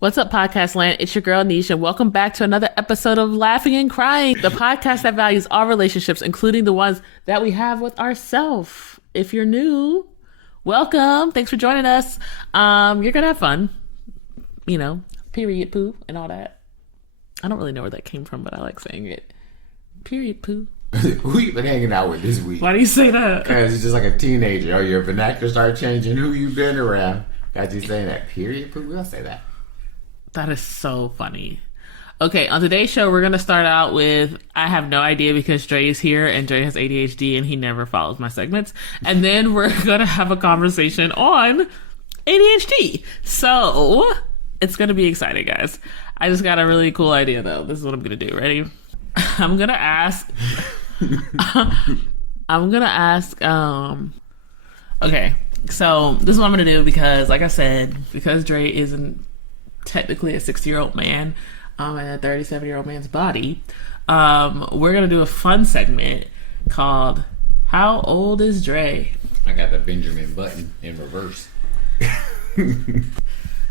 What's up, podcast land? It's your girl, Nisha, and welcome back to another episode of Laughing and Crying, the podcast that values all relationships, including the ones that we have with ourselves. If you're new, welcome. Thanks for joining us. You're going to have fun. You know, period poo and all that. I don't really know where that came from, but I like saying it. Period poo. Who you been hanging out with this week? Why do you say that? Because it's just like a teenager. Oh, your vernacular started changing. Who you been around? Got you saying that. Period poo. We'll say that. That is so funny. Okay, on today's show, we're going to start out with, I have no idea because Dre is here and Dre has ADHD and he never follows my segments. And then we're going to have a conversation on ADHD. So, it's going to be exciting, guys. I just got a really cool idea, though. This is what I'm going to do. Ready? I'm going to ask... okay, so this is what I'm going to do because, like I said, because Dre isn't technically a 60-year-old man in a 37-year-old man's body, we're gonna do a fun segment called How Old is Dre? I got the Benjamin Button in reverse.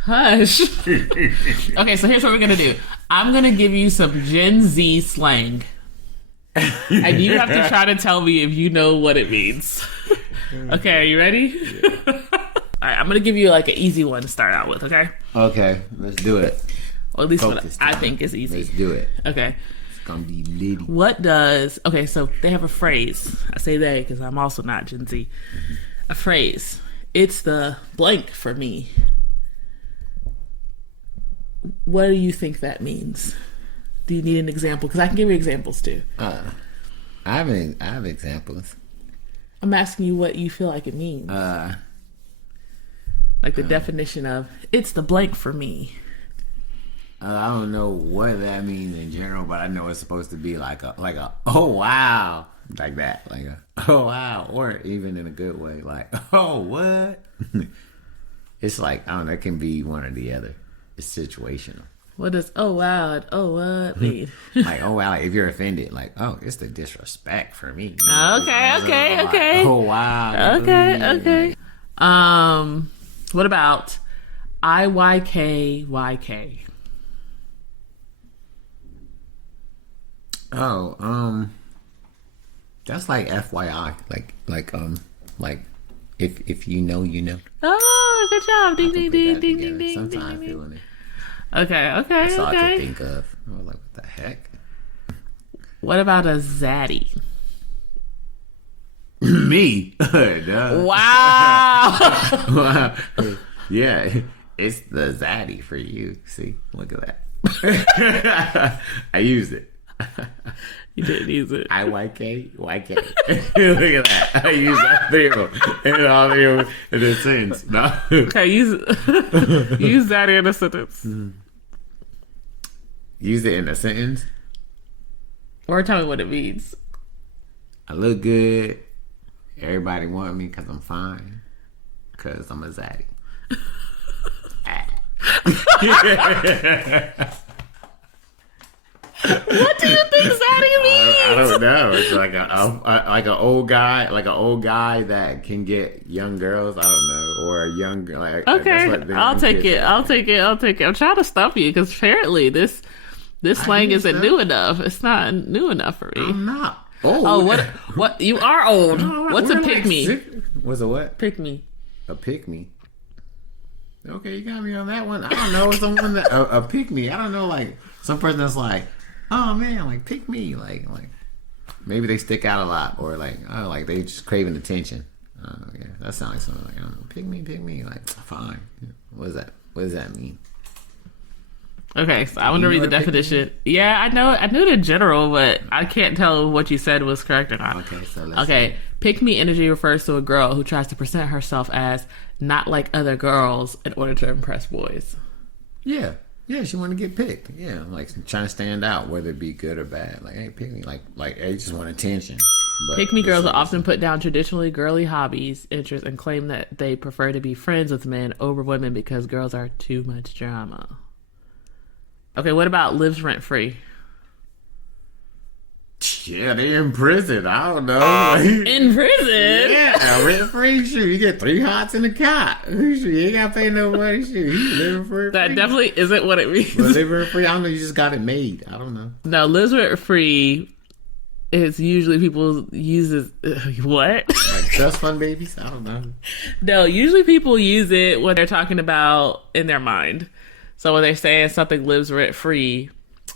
Hush. Okay, so here's what we're gonna do. I'm gonna give you some Gen Z slang and you have to try to tell me if you know what it means. Okay, are you ready? Yeah. All right, I'm going to give you like an easy one to start out with, okay? Okay, let's do it. Or at least what I think is easy. Let's do it. Okay. It's going to be litty. Okay, so they have a phrase. I say they because I'm also not Gen Z. Mm-hmm. A phrase. It's the blank for me. What do you think that means? Do you need an example? Because I can give you examples too. I have examples. I'm asking you what you feel like it means. Like the definition of, it's the blank for me. I don't know what that means in general, but I know it's supposed to be like a oh wow, like that, like a oh wow, or even in a good way, like oh what. It's like, I don't know, it can be one or the other. It's situational. What does oh wow and oh what mean? Like oh wow, like if you're offended, like oh it's the disrespect for me. You know? Okay. Like, oh wow. Okay. What about IYKYK? Oh, that's like FYI, like if you know, you know. Oh, good job! Ding ding ding ding ding ding. Sometimes feeling it. Okay. That's all I could think of. I was like, what the heck? What about a Zaddy? Me? Wow. Yeah, it's the Zaddy for you. See, look at that. I used it. You didn't use it. IYKYK. Look at that. I used that all three in the sentence. No. Okay, use Zaddy in a sentence. Use it in a sentence? Or tell me what it means. I look good. Everybody want me because I'm fine. Because I'm a Zaddy. What do you think Zaddy means? I don't know. It's like an old guy that can get young girls. I don't know, or a young like. Okay, I'll take it. I'm trying to stop you because apparently this slang isn't new enough. It's not new enough for me. I'm not old. Oh, what? You are old. What's a pick me? What's a what? Pick me. A pick me. Okay, you got me on that one. I don't know. Someone that a pick me. I don't know. Like some person that's like, oh man, like pick me. Like maybe they stick out a lot, or like they just craving attention. Yeah, that sounds like something like, I don't know, pick me. Like fine. What is that? What does that mean? Okay, so I want to read the definition. Yeah, I know it in general, but I can't tell what you said was correct or not. Okay, so let's see. Pick me energy refers to a girl who tries to present herself as not like other girls in order to impress boys. Yeah, she want to get picked. Yeah, like trying to stand out, whether it be good or bad. Like, hey, pick me. Like they just want attention. But pick me girls will often put down traditionally girly hobbies, interests, and claim that they prefer to be friends with men over women because girls are too much drama. Okay, what about lives rent free? Yeah, they in prison. I don't know. In prison? Yeah, rent free. Shoot, you get 3 hots in the cot. Shoot, you ain't gotta pay no money. Shoot, you living free. That definitely isn't what it means. But living free, I don't know. You just got it made. I don't know. No, lives rent free is usually people use it. What? Like trust fund babies. I don't know. No, usually people use it when they're talking about in their mind. So when they're saying something lives rent free.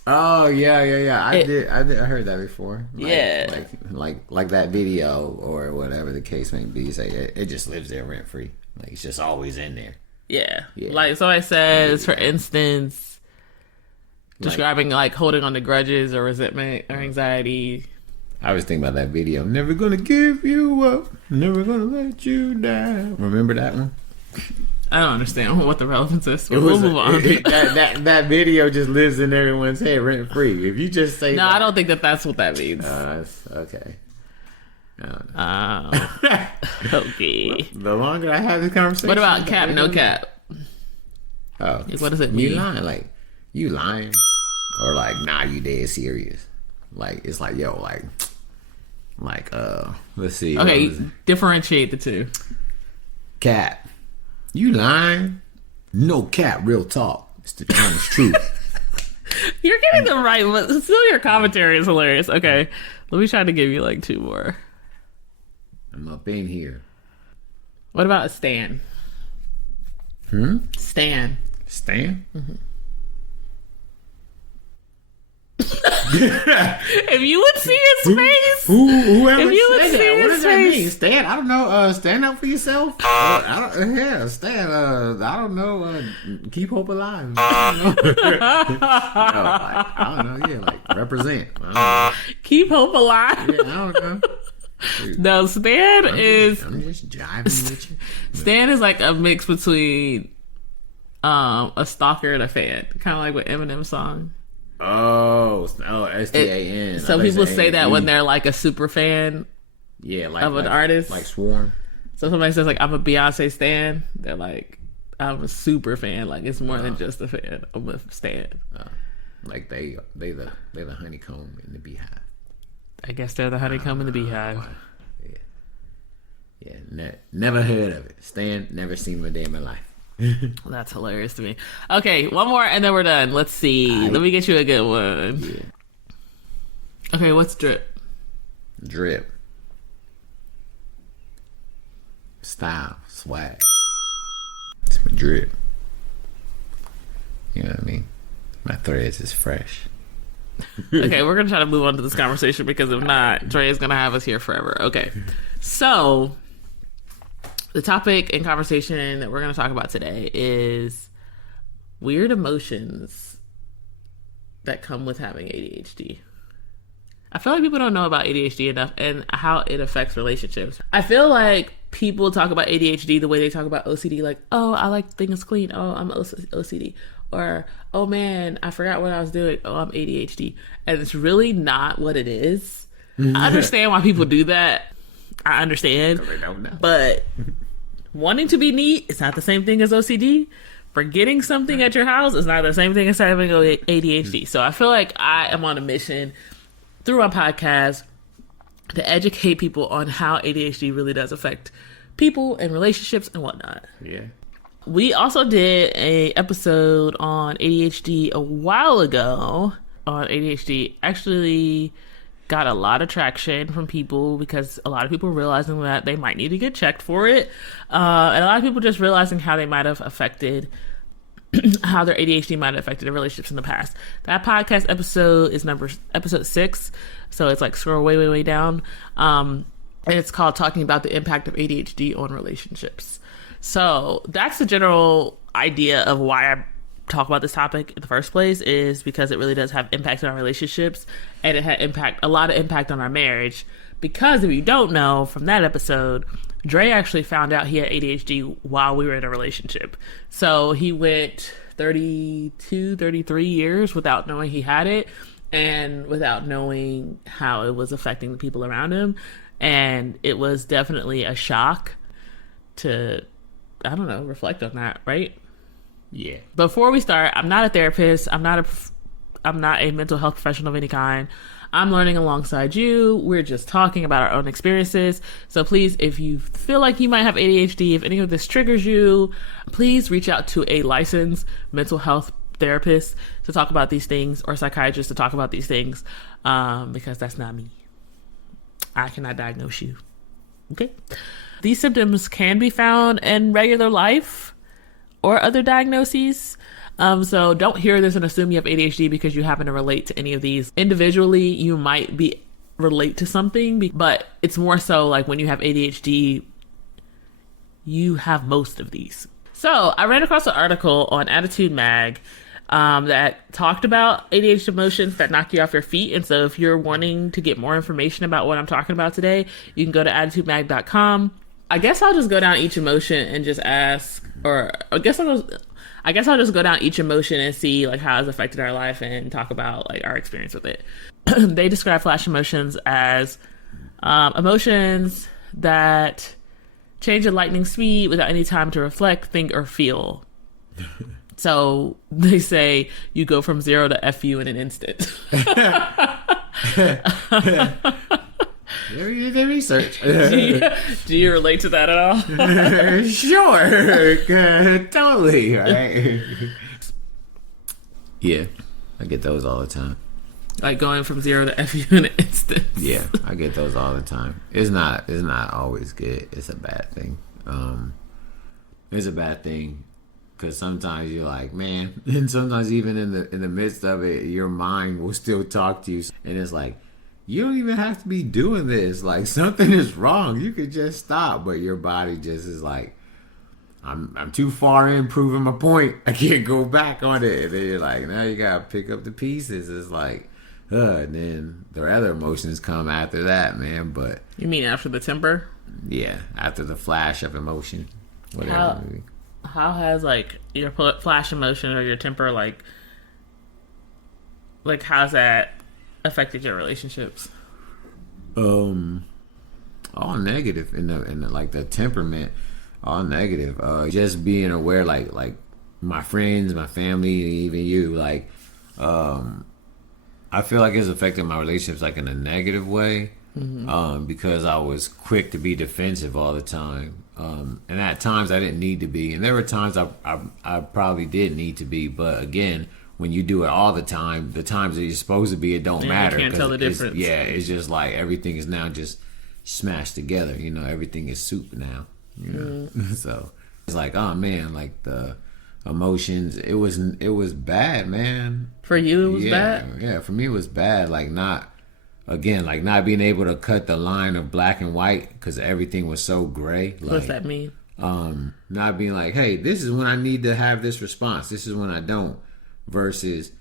Oh yeah. I heard that before. Like that video or whatever the case may be. Say it just lives there rent free. Like it's just always in there. Yeah. Like somebody says, for instance, describing like holding on to grudges or resentment or anxiety. I was thinking about that video. Never gonna give you up. Never gonna let you down. Remember that one? I don't understand what the relevance is. We'll move on. That video just lives in everyone's head rent free. If you just say no, I don't think that's what that means. Okay. Okay. The longer I have this conversation. What about cap, no cap? Oh. What does it mean? You lying. Like, you lying. Or like, nah, you dead serious. Like, it's like, yo, let's see. Okay, differentiate the two. Cap. You lying? No cap, real talk. It's the honest truth. You're getting them right, but still your commentary is hilarious. Okay, let me try to give you like 2 more. I'm up in here. What about a stan? Stan? Mm-hmm. If you would see his face, whoever if you would said see that, what his does that mean? face, Stand. I don't know. Stand up for yourself. Stand. I don't know. Keep hope alive. I don't know. Yeah, like represent. I don't know. Keep hope alive. Yeah, I don't know. No, Stan is. I'm just jiving with you. Stan is like a mix between a stalker and a fan, kind of like with Eminem's song. STAN. Some people say that when they're like a super fan, of an artist, like Swarm. So somebody says like I'm a Beyonce stan, they're like I'm a super fan. Like it's more than just a fan. I'm a stan. Like they the honeycomb in the beehive. I guess they're the honeycomb in the beehive. Yeah. Never heard of it. Stan, never seen him a day in my life. That's hilarious to me. Okay, one more and then we're done. Let's see. Let me get you a good one. Yeah. Okay, what's drip? Drip. Style. Swag. It's my drip. You know what I mean? My threads is fresh. Okay, we're going to try to move on to this conversation because if not, Dre is going to have us here forever. Okay, so the topic and conversation that we're going to talk about today is weird emotions that come with having ADHD. I feel like people don't know about ADHD enough and how it affects relationships. I feel like people talk about ADHD the way they talk about OCD, like, oh, I like things clean. Oh, I'm OCD. Or, oh man, I forgot what I was doing. Oh, I'm ADHD. And it's really not what it is. I understand why people do that. I understand. They don't know. But wanting to be neat is not the same thing as OCD. Forgetting something at your house is not the same thing as having ADHD. So I feel like I am on a mission through my podcast to educate people on how ADHD really does affect people and relationships and whatnot. Yeah. We also did a episode on ADHD a while ago on ADHD. Actually got a lot of traction from people because a lot of people realizing that they might need to get checked for it. And a lot of people just realizing how they might have affected how their ADHD might have affected their relationships in the past. That podcast episode is episode 6. So it's like scroll way down. And it's called Talking About the Impact of ADHD on Relationships. So that's the general idea of why I talk about this topic in the first place, is because it really does have impact on our relationships, and it had a lot of impact on our marriage. Because if you don't know from that episode, Dre actually found out he had ADHD while we were in a relationship. So he went 32, 33 years without knowing he had it and without knowing how it was affecting the people around him. And it was definitely a shock to, I don't know, reflect on that, right? Yeah. Before we start, I'm not a therapist. I'm not I'm not a mental health professional of any kind. I'm learning alongside you. We're just talking about our own experiences. So please, if you feel like you might have ADHD, if any of this triggers you, please reach out to a licensed mental health therapist to talk about these things, or psychiatrist to talk about these things, because that's not me. I cannot diagnose you. Okay? These symptoms can be found in regular life or other diagnoses. So don't hear this and assume you have ADHD because you happen to relate to any of these. Individually, you might relate to something, but it's more so like when you have ADHD, you have most of these. So I ran across an article on Attitude Mag that talked about ADHD emotions that knock you off your feet. And so if you're wanting to get more information about what I'm talking about today, you can go to attitudemag.com. I guess I'll just go down each emotion and just ask, or I guess I'll just go down each emotion and see like how it's affected our life and talk about like our experience with it. They describe flash emotions as emotions that change at lightning speed without any time to reflect, think, or feel. So they say you go from 0 to FU in an instant. You did the research. Do you relate to that at all? Sure. Totally. Right? Yeah. I get those all the time. Like going from 0 to FU in an instant. Yeah, I get those all the time. It's not always good. It's a bad thing. It's a bad thing because sometimes you're like, man, and sometimes even in the midst of it, your mind will still talk to you, and it's like, you don't even have to be doing this. Like, something is wrong. You could just stop, but your body just is like, I'm too far in proving my point. I can't go back on it. And then you're like, now you gotta pick up the pieces. It's like, and then the other emotions come after that, man. But you mean after the temper? Yeah, after the flash of emotion, whatever. How has like your flash emotion or your temper like how's that affected your relationships? All negative in the like the temperament, all negative. Just being aware, like my friends, my family, even you, like I feel like it's affected my relationships like in a negative way. Mm-hmm. Because I was quick to be defensive all the time, and at times I didn't need to be, and there were times I probably did need to be, but again, when you do it all the time, the times that you're supposed to be, it don't matter. You can't tell the difference. It's just like everything is now just smashed together. You know, everything is soup now. You know, so it's like, oh man, like the emotions. It was bad, man. For you, it was bad. Yeah, for me, it was bad. Like not being able to cut the line of black and white because everything was so gray. Like, what's that mean? Not being like, hey, this is when I need to have this response. This is when I don't. Versus,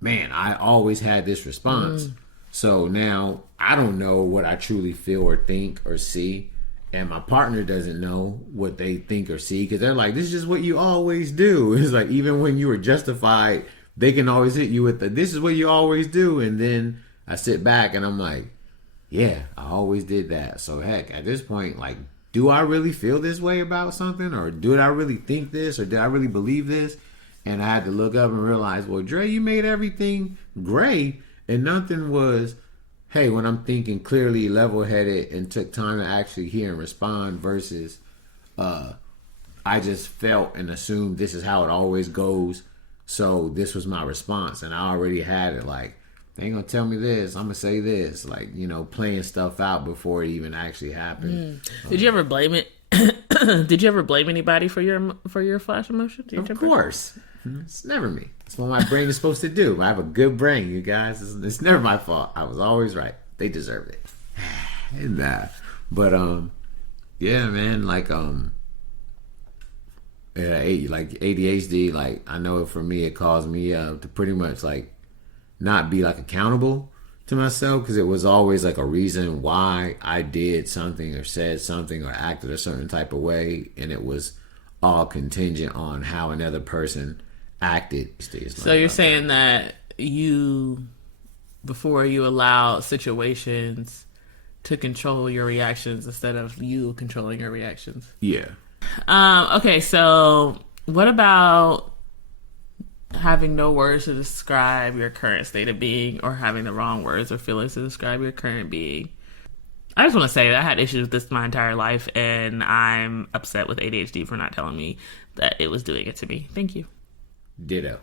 man, I always had this response. So now I don't know what I truly feel or think or see. And my partner doesn't know what they think or see because they're like, this is just what you always do. It's like, even when you were justified, they can always hit you with this is what you always do. And then I sit back and I'm like, yeah, I always did that. So heck, at this point, like, do I really feel this way about something? Or did I really think this? Or did I really believe this? And I had to look up and realize, well, Dre, you made everything gray. And nothing was, hey, when I'm thinking clearly, level-headed, and took time to actually hear and respond versus I just felt and assumed this is how it always goes. So this was my response. And I already had it like, they ain't gonna tell me this, I'm gonna say this, like, you know, playing stuff out before it even actually happened. Did you ever blame it? Did you ever blame anybody for your flash emotion? Of course. It's never me. It's what my brain is supposed to do. I have a good brain, you guys. It's never my fault. I was always right. They deserve it. And but yeah, man, like like ADHD, like I know for me it caused me to pretty much like not be like accountable to myself because it was always like a reason why I did something or said something or acted a certain type of way, and it was all contingent on how another person acted. So you're saying that before you allow situations to control your reactions instead of you controlling your reactions. Yeah. Okay, so what about having no words to describe your current state of being, or having the wrong words or feelings to describe your current being. I just want to say that I had issues with this my entire life, and I'm upset with ADHD for not telling me that it was doing it to me. Thank you. Ditto.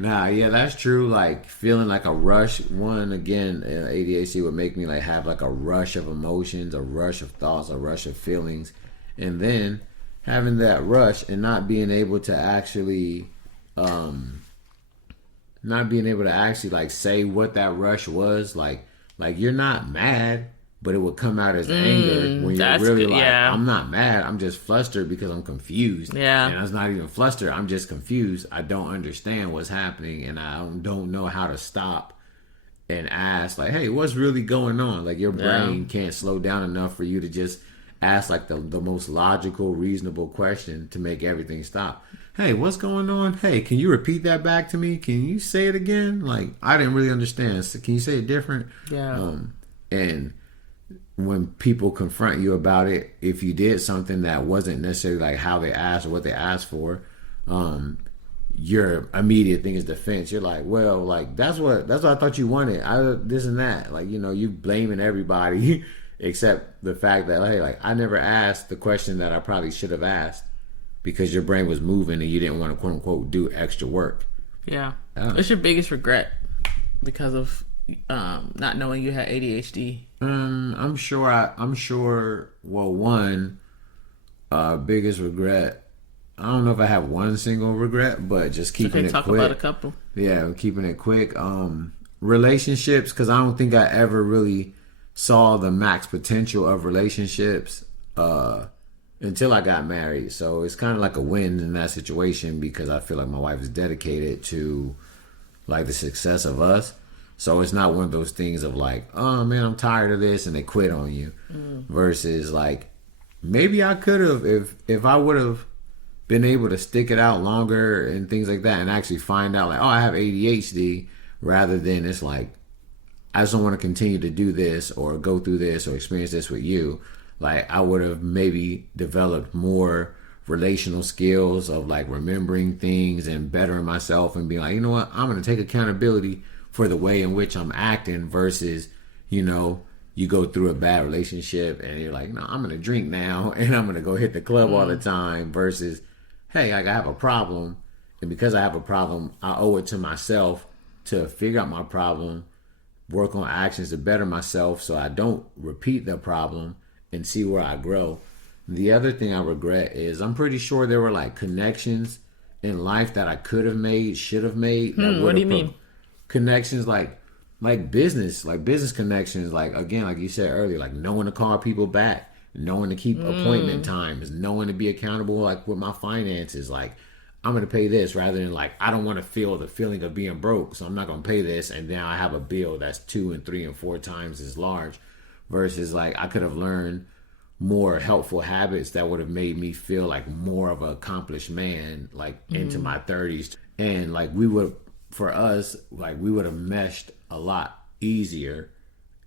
Yeah, that's true. Like feeling like a rush. One, again, ADHD would make me like have like a rush of emotions, a rush of thoughts, a rush of feelings, and then having that rush and not being able to actually, like say what that rush was. Like you're not mad, but it would come out as anger when you're really good, like, yeah. I'm not mad. I'm just flustered because I'm confused. Yeah. And I was not even flustered. I'm just confused. I don't understand what's happening, and I don't know how to stop and ask, like, hey, what's really going on? Like, your brain can't slow down enough for you to just ask, like, the most logical, reasonable question to make everything stop. Hey, what's going on? Hey, can you repeat that back to me? Can you say it again? Like, I didn't really understand. So can you say it different? Yeah. And when people confront you about it, if you did something that wasn't necessarily like how they asked or what they asked for, your immediate thing is defense. You're like, well, like that's what I thought you wanted. This and that. Like, you know, you blaming everybody except the fact that, hey, like I never asked the question that I probably should have asked because your brain was moving and you didn't want to quote unquote do extra work. Yeah. What's your biggest regret because of not knowing you had ADHD? I'm sure. Well, one biggest regret. I don't know if I have one single regret, but just keeping it quick. Talk about a couple. Yeah, I'm keeping it quick. Relationships, because I don't think I ever really saw the max potential of relationships until I got married. So it's kind of like a win in that situation because I feel like my wife is dedicated to like the success of us. So it's not one of those things of like, oh man, I'm tired of this, and they quit on you. Versus like, maybe I could have if I would have been able to stick it out longer and things like that, and actually find out like, oh, I have ADHD, rather than it's like, I just don't want to continue to do this or go through this or experience this with you. Like I would have maybe developed more relational skills of like remembering things and bettering myself and being like, you know what, I'm going to take accountability for the way in which I'm acting versus, you know, you go through a bad relationship and you're like, no, I'm going to drink now and I'm going to go hit the club all the time versus, hey, I have a problem. And because I have a problem, I owe it to myself to figure out my problem, work on actions to better myself so I don't repeat the problem and see where I grow. The other thing I regret is I'm pretty sure there were like connections in life that I could have made, should have made. What do you mean? Connections like business connections, like again, like you said earlier, like knowing to call people back, knowing to keep appointment times, knowing to be accountable like with my finances, like I'm gonna pay this rather than like I don't want to feel the feeling of being broke, so I'm not gonna pay this and now I have a bill that's 2 and 3 and 4 times as large, versus like I could have learned more helpful habits that would have made me feel like more of an accomplished man like into my 30s, and like for us, like we would have meshed a lot easier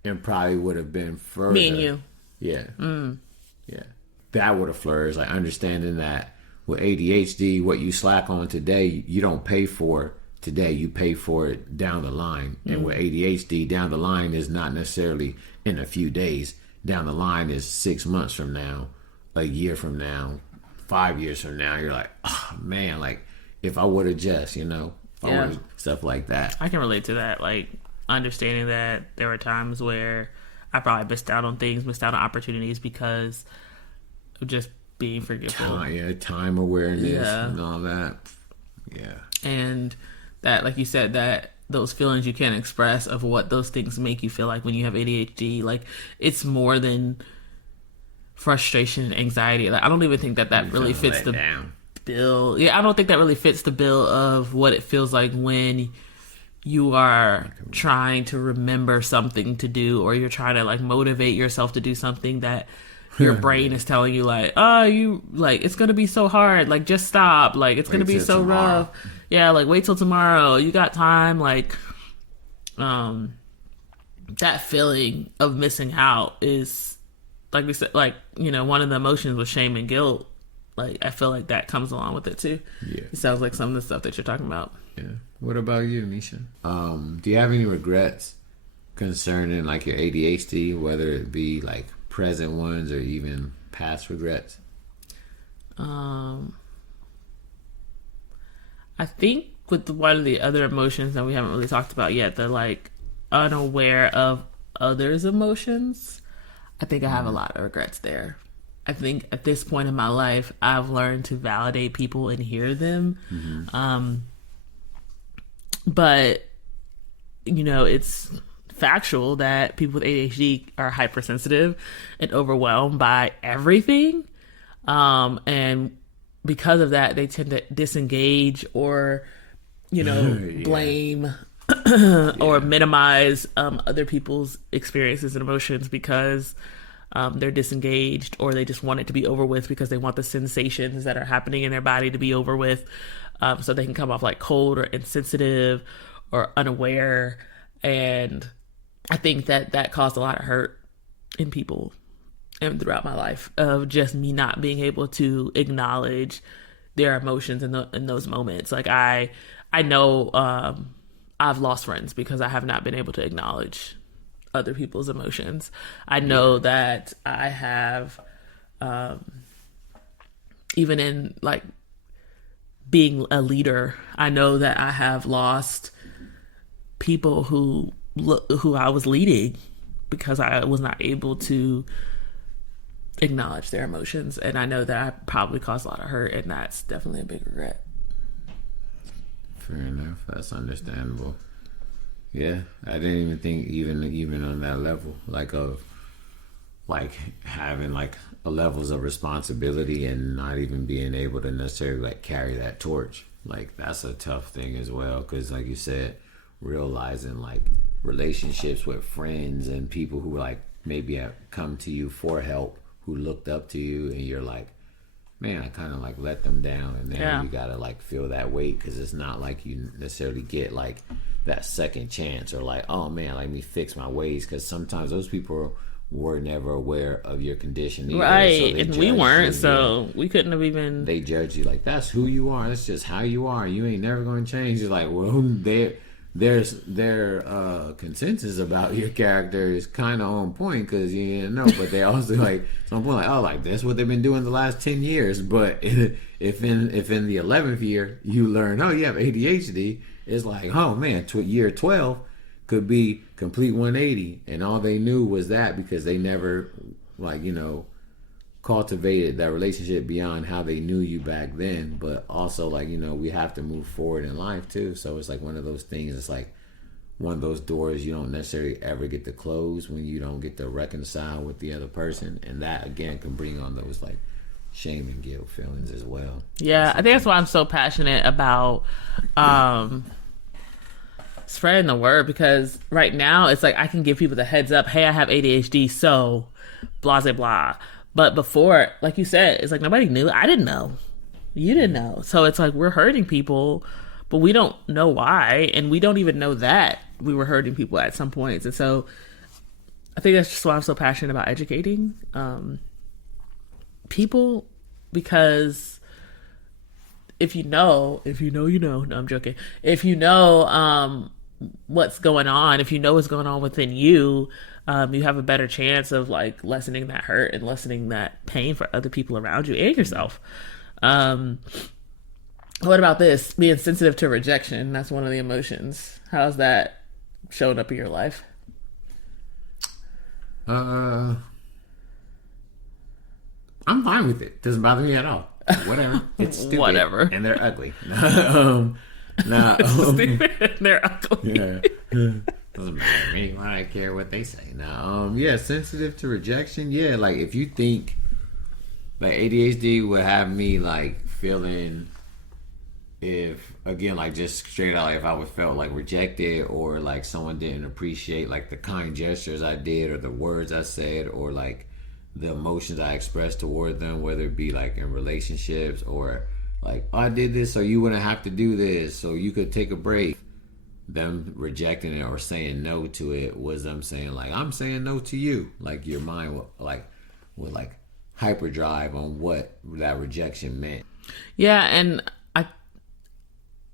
and probably would have been further. Me and you. Yeah. Yeah. That would have flourished. Like understanding that with ADHD, what you slack on today, you don't pay for today. You pay for it down the line. And with ADHD, down the line is not necessarily in a few days. Down the line is 6 months from now, a year from now, 5 years from now. You're like, oh man, like if I would have just, you know, stuff like that. I can relate to that. Like understanding that there were times where I probably missed out on things, missed out on opportunities because of just being forgetful. Time awareness and all that. Yeah. And that, like you said, that those feelings you can't express of what those things make you feel like when you have ADHD, like it's more than frustration and anxiety. Like I don't even think that really fits the bill. Yeah, I don't think that really fits the bill of what it feels like when you are trying to remember something to do, or you're trying to like motivate yourself to do something that your brain is telling you like, oh, you like it's gonna be so hard, like just stop, like it's gonna be so rough. Yeah, like wait till tomorrow, you got time. Like that feeling of missing out is, like we said, like, you know, one of the emotions was shame and guilt. Like, I feel like that comes along with it too. Yeah. It sounds like some of the stuff that you're talking about. Yeah. What about you, Nisha? Do you have any regrets concerning like your ADHD, whether it be like present ones or even past regrets? I think with one of the other emotions that we haven't really talked about yet, they're like unaware of others' emotions. I think I have a lot of regrets there. I think at this point in my life, I've learned to validate people and hear them. But, you know, it's factual that people with ADHD are hypersensitive and overwhelmed by everything. And because of that, they tend to disengage or, you know, blame or minimize other people's experiences and emotions because they're disengaged, or they just want it to be over with because they want the sensations that are happening in their body to be over with, so they can come off like cold or insensitive or unaware. And I think that caused a lot of hurt in people and throughout my life, of just me not being able to acknowledge their emotions in those moments. Like I know I've lost friends because I have not been able to acknowledge other people's emotions. I know that I have, even in like being a leader, I know that I have lost people who I was leading because I was not able to acknowledge their emotions. And I know that I probably caused a lot of hurt, and that's definitely a big regret. Fair enough. That's understandable. Yeah, I didn't even think even on that level, like of like having like a levels of responsibility and not even being able to necessarily like carry that torch. Like that's a tough thing as well, because like you said, realizing like relationships with friends and people who like maybe have come to you for help, who looked up to you, and you're like, man, I kind of like let them down, and then you gotta like feel that weight, because it's not like you necessarily get like that second chance, or like, oh man, let me fix my ways, because sometimes those people were never aware of your condition either, right? So and we weren't, so we couldn't have even. They judge you like that's who you are. That's just how you are. You ain't never going to change. It's like, well, their consensus about your character is kind of on point because you didn't know, but they also like some point like, oh, like that's what they've been doing the last 10 years. But if in the 11th year you learn, oh, you have ADHD, it's like, oh man, year 12 could be complete 180, and all they knew was that because they never like, you know, cultivated that relationship beyond how they knew you back then. But also, like, you know, we have to move forward in life too, so it's like one of those things. It's like one of those doors you don't necessarily ever get to close when you don't get to reconcile with the other person, and that again can bring on those like shame and guilt feelings as well. I think that's why I'm so passionate about spreading the word, because right now it's like I can give people the heads up, hey, I have ADHD, so blah blah blah. But before, like you said, it's like nobody knew. I didn't know. You didn't know. So it's like we're hurting people, but we don't know why. And we don't even know that we were hurting people at some points. And so I think that's just why I'm so passionate about educating people, because if you know, you know. No, I'm joking. If you know what's going on, if you know what's going on within you, you have a better chance of like lessening that hurt and lessening that pain for other people around you and yourself. What about this? Being sensitive to rejection. That's one of the emotions. How's that showing up in your life? I'm fine with it. Doesn't bother me at all. Whatever. It's stupid. Whatever. And they're ugly. They're ugly. Yeah. Doesn't matter to me. Why do I care what they say? Now, sensitive to rejection. Yeah, like if you think like ADHD would have me like feeling, if again like just straight out, like, if I would felt like rejected, or like someone didn't appreciate like the kind gestures I did, or the words I said, or like the emotions I expressed toward them, whether it be like in relationships, or like, oh, I did this so you wouldn't have to do this, so you could take a break. Them rejecting it or saying no to it was them saying like, I'm saying no to you. Like your mind would hyperdrive on what that rejection meant. Yeah, and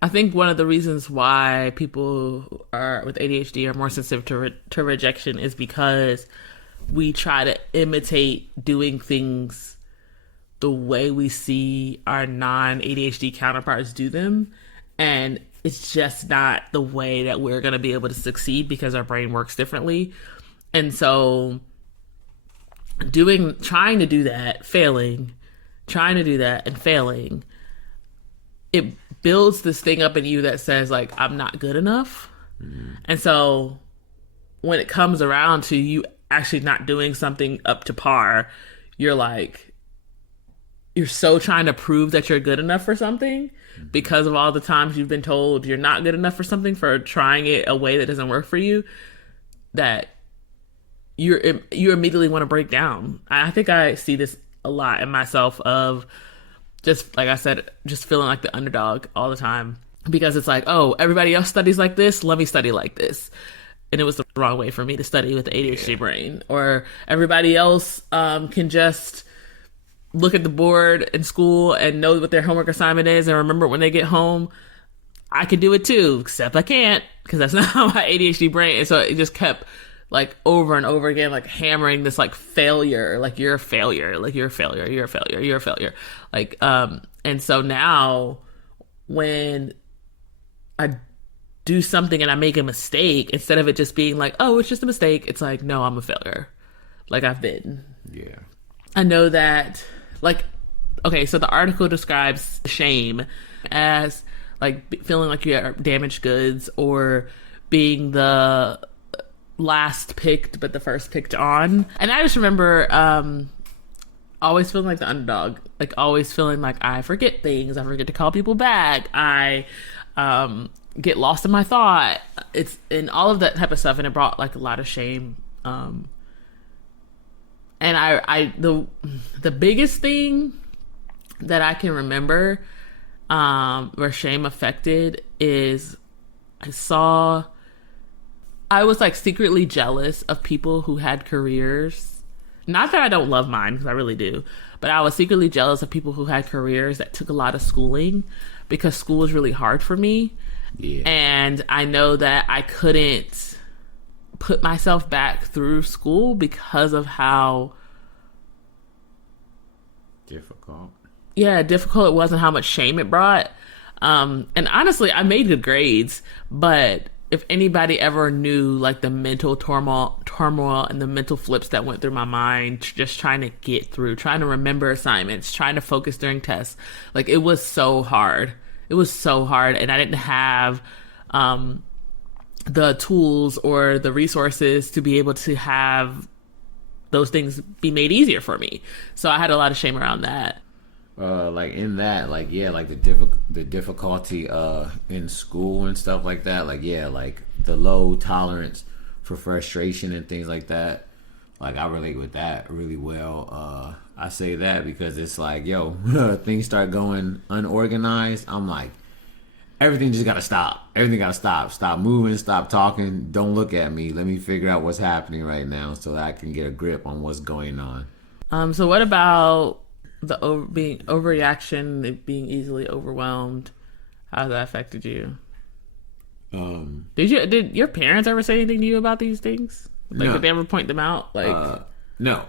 I think one of the reasons why people who are with ADHD are more sensitive to rejection is because we try to imitate doing things the way we see our non-ADHD counterparts do them, and it's just not the way that we're going to be able to succeed because our brain works differently. And so trying to do that, failing, trying to do that and failing, it builds this thing up in you that says, like, I'm not good enough. Mm-hmm. And so when it comes around to you actually not doing something up to par, you're so trying to prove that you're good enough for something because of all the times you've been told you're not good enough for something, for trying it a way that doesn't work for you, that you immediately want to break down. I think I see this a lot in myself, of just, like I said, just feeling like the underdog all the time, because it's like, oh, everybody else studies like this, let me study like this. And it was the wrong way for me to study with the ADHD brain. Or everybody else can just look at the board in school and know what their homework assignment is and remember it when they get home. I can do it too, except I can't, because that's not how my ADHD brain is. So it just kept, like, over and over again, like, hammering this, like, failure, like, you're a failure, like, you're a failure, you're a failure, you're a failure. Like, and so now when I do something and I make a mistake, instead of it just being like, oh, it's just a mistake, it's like, no, I'm a failure. Like, I've been. Yeah. I know that, like, okay, so the article describes shame as, like, feeling like you're damaged goods, or being the last picked but the first picked on. And I just remember always feeling like the underdog, like, always feeling like I forget things, I forget to call people back, I get lost in my thought, and all of that type of stuff. And it brought, like, a lot of shame. And the biggest thing that I can remember where shame affected is I was, like, secretly jealous of people who had careers. Not that I don't love mine, because I really do, but I was secretly jealous of people who had careers that took a lot of schooling, because school was really hard for me. Yeah. And I know that I couldn't put myself back through school because of how difficult it was and how much shame it brought. And honestly, I made good grades, but if anybody ever knew, like, the mental turmoil and the mental flips that went through my mind, just trying to get through, trying to remember assignments, trying to focus during tests, like, it was so hard. It was so hard, and I didn't have the tools or the resources to be able to have those things be made easier for me. So I had a lot of shame around that. Like, in that, like, yeah, like, the difficulty in school and stuff like that, like, yeah, like, the low tolerance for frustration and things like that. Like, I relate with that really well. I say that because it's like, yo, things start going unorganized, I'm like, everything just gotta stop. Everything gotta stop. Stop moving, stop talking, don't look at me. Let me figure out what's happening right now so that I can get a grip on what's going on. So what about being overreaction, being easily overwhelmed? How that affected you? Did your parents ever say anything to you about these things? Like, no. Did they ever point them out? Like, no.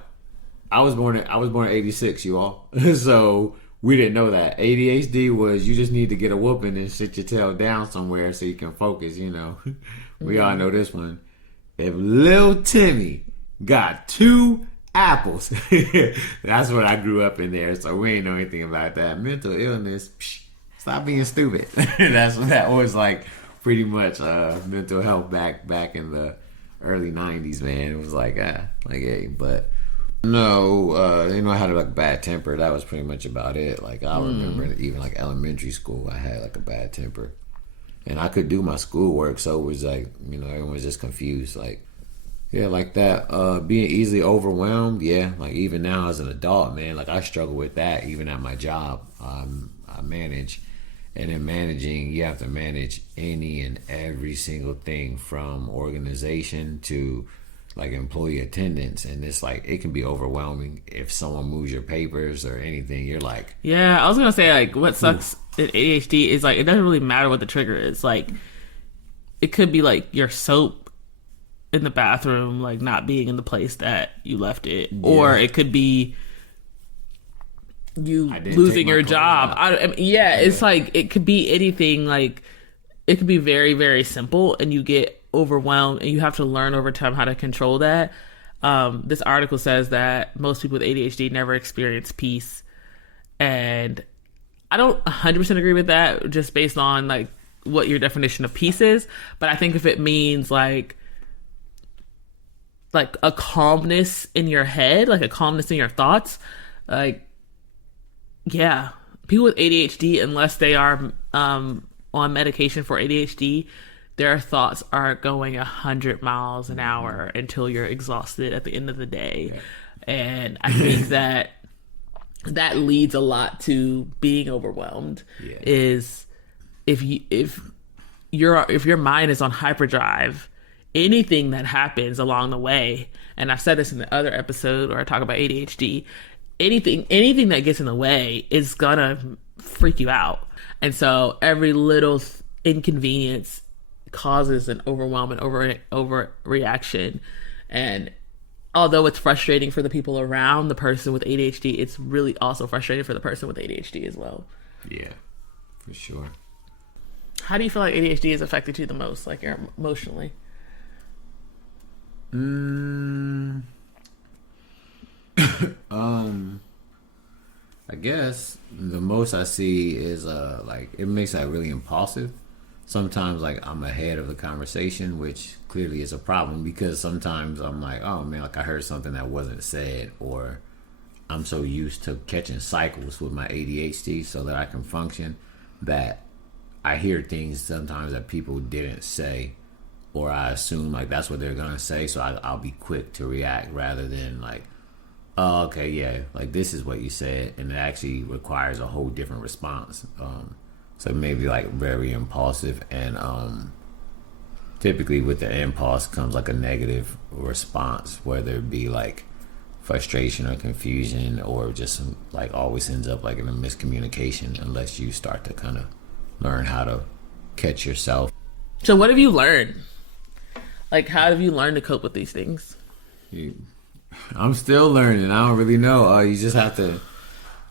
I was born in '86, you all. So we didn't know that. ADHD was, you just need to get a whooping and sit your tail down somewhere so you can focus, you know. We all know this one. If Lil Timmy got 2 apples, that's what I grew up in there. So we ain't know anything about that. Mental illness, stop being stupid. That was, like, pretty much mental health back in the early 90s, man. It was like, hey, but no, I had, like, bad temper. That was pretty much about it. Like, I remember even, like, elementary school, I had, like, a bad temper, and I could do my schoolwork, so it was like, everyone was just confused, like, yeah, like that. Being easily overwhelmed, yeah, like, even now as an adult, man, like, I struggle with that even at my job. I manage, and in managing, you have to manage any and every single thing, from organization to like employee attendance, and it's like it can be overwhelming if someone moves your papers or anything. You're like, yeah, I was gonna say like what sucks in ADHD is like it doesn't really matter what the trigger is. Like it could be like your soap in the bathroom like not being in the place that you left it, or it could be you losing your job. I mean, it's like it could be anything. Like it could be very, very simple, and you get overwhelmed, and you have to learn over time how to control that. This article says that most people with ADHD never experience peace, and I don't 100% agree with that, just based on like what your definition of peace is. But I think if it means like a calmness in your head, like a calmness in your thoughts, like yeah, people with ADHD, unless they are on medication for ADHD, their thoughts are going 100 miles an hour until you're exhausted at the end of the day. And I think that leads a lot to being overwhelmed. Is if your mind is on hyperdrive, anything that happens along the way, and I've said this in the other episode where I talk about ADHD, anything that gets in the way is gonna freak you out. And so every little inconvenience causes an overwhelm and overreaction. And although it's frustrating for the people around the person with ADHD, it's really also frustrating for the person with ADHD as well. Yeah, for sure. How do you feel like ADHD has affected you the most, like emotionally? I guess the most I see is like it makes that really impulsive. Sometimes like I'm ahead of the conversation, which clearly is a problem, because sometimes I'm like, oh man, like I heard something that wasn't said, or I'm so used to catching cycles with my ADHD so that I can function that I hear things sometimes that people didn't say, or I assume like that's what they're gonna say, so I'll be quick to react rather than like, oh, okay, yeah, like this is what you said, and it actually requires a whole different response. So maybe like very impulsive, and typically with the impulse comes like a negative response, whether it be like frustration or confusion, or just like always ends up like in a miscommunication unless you start to kind of learn how to catch yourself. So what have you learned? Like how have you learned to cope with these things? I'm still learning. I don't really know. You just have to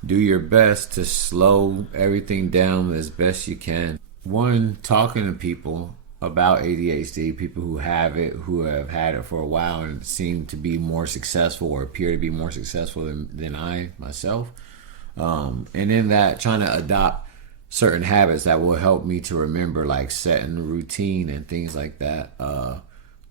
do your best to slow everything down as best you can. One, talking to people about ADHD, people who have it, who have had it for a while and seem to be more successful or appear to be more successful than I myself. And in that, trying to adopt certain habits that will help me to remember, like setting a routine and things like that.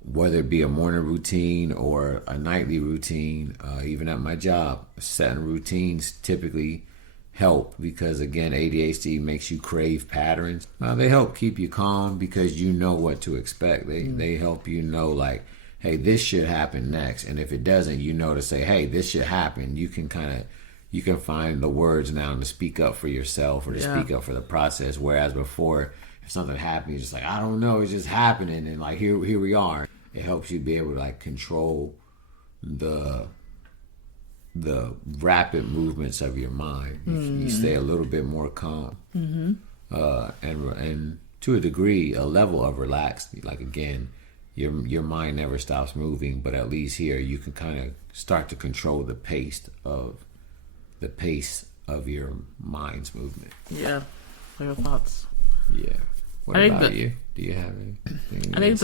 Whether it be a morning routine or a nightly routine, even at my job, setting routines typically help, because again, ADHD makes you crave patterns. They help keep you calm because you know what to expect. They help you know, like, hey, this should happen next, and if it doesn't, you know to say, hey, this should happen. You can find the words now to speak up for yourself or to speak up for the process. Whereas before, if something happened, you're just like, I don't know, it's just happening, and like here we are. It helps you be able to like control the rapid movements of your mind. You stay a little bit more calm, and to a degree, a level of relaxed. Like again, your mind never stops moving, but at least here you can kind of start to control the pace of your mind's movement. Yeah, what are your thoughts? Yeah. What about you? Do you have anything? I think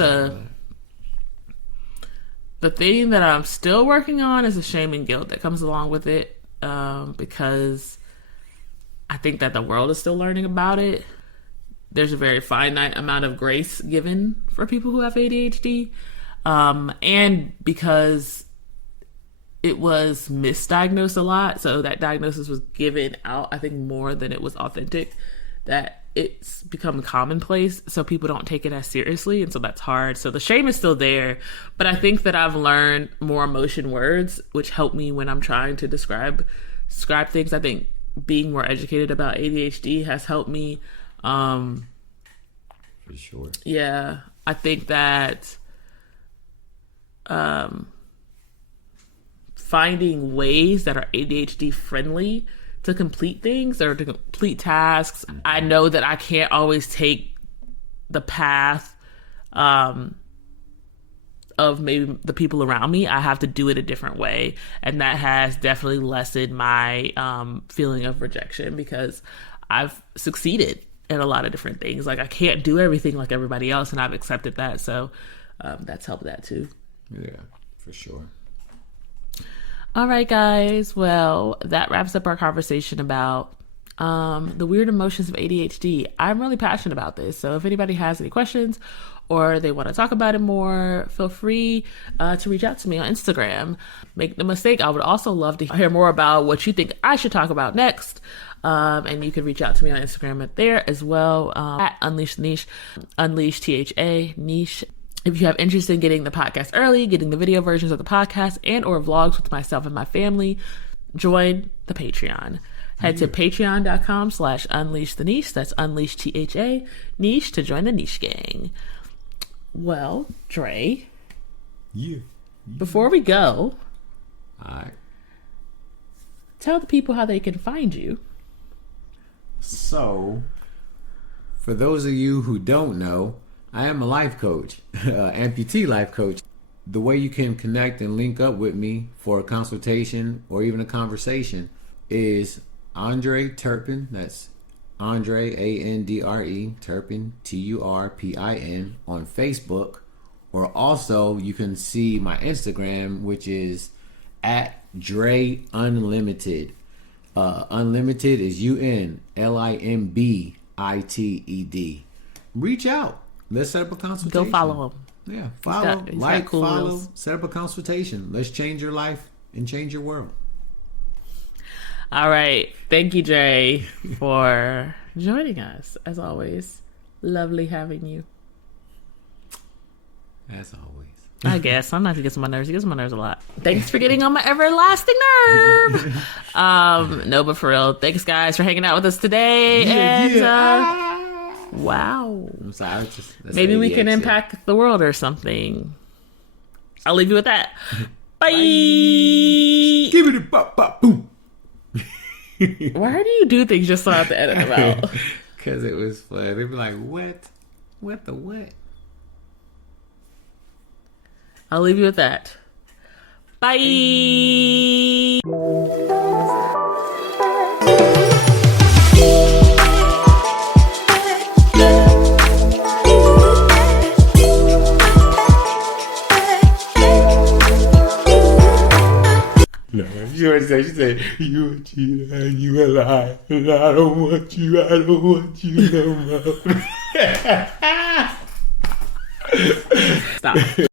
the thing that I'm still working on is the shame and guilt that comes along with it, because I think that the world is still learning about it. There's a very finite amount of grace given for people who have ADHD, and because it was misdiagnosed a lot, so that diagnosis was given out, I think, more than it was authentic, that it's become commonplace, so people don't take it as seriously, and so that's hard. So the shame is still there, but I think that I've learned more emotion words, which help me when I'm trying to describe things. I think being more educated about ADHD has helped me. For sure. Yeah, I think that finding ways that are ADHD friendly to complete things or to complete tasks. I know that I can't always take the path of maybe the people around me. I have to do it a different way. And that has definitely lessened my feeling of rejection because I've succeeded in a lot of different things. Like I can't do everything like everybody else, and I've accepted that. So that's helped that too. Yeah, for sure. All right, guys. Well, that wraps up our conversation about the weird emotions of ADHD. I'm really passionate about this. So if anybody has any questions or they want to talk about it more, feel free to reach out to me on Instagram. Make no mistake, I would also love to hear more about what you think I should talk about next. And you can reach out to me on Instagram there as well, at Unleash Niche, Unleash THA, Niche. If you have interest in getting the podcast early, getting the video versions of the podcast and or vlogs with myself and my family, join the Patreon. Head to patreon.com/unleash the niche. That's Unleash THA, Niche, to join the Niche Gang. Well, Dre. Yeah. Before we go, All right. tell the people how they can find you. So, for those of you who don't know, I am a life coach, amputee life coach. The way you can connect and link up with me for a consultation or even a conversation is Andre Turpin. That's Andre, Andre, Turpin, Turpin, on Facebook. Or also, you can see my Instagram, which is at Dre Unlimited. Unlimited is UNLIMBITED. Reach out. Let's set up a consultation. Go follow him. Yeah, follow, he's got cool follow, reels. set up a consultation. Let's change your life and change your world. All right. Thank you, Dre, for joining us. As always, lovely having you. As always. I guess. Sometimes he gets on my nerves. He gets on my nerves a lot. Thanks for getting on my everlasting nerve. No, but for real, thanks, guys, for hanging out with us today. Wow. I'm sorry. Maybe we can impact the world or something. I'll leave you with that. Bye. Give it a bop, bop, boom. Why do you do things just so I have to edit them out? Because it was fun. They'd be like, what? What the what? I'll leave you with that. Bye. No, she said, you a cheater and you a liar, and I don't want you no more. Stop.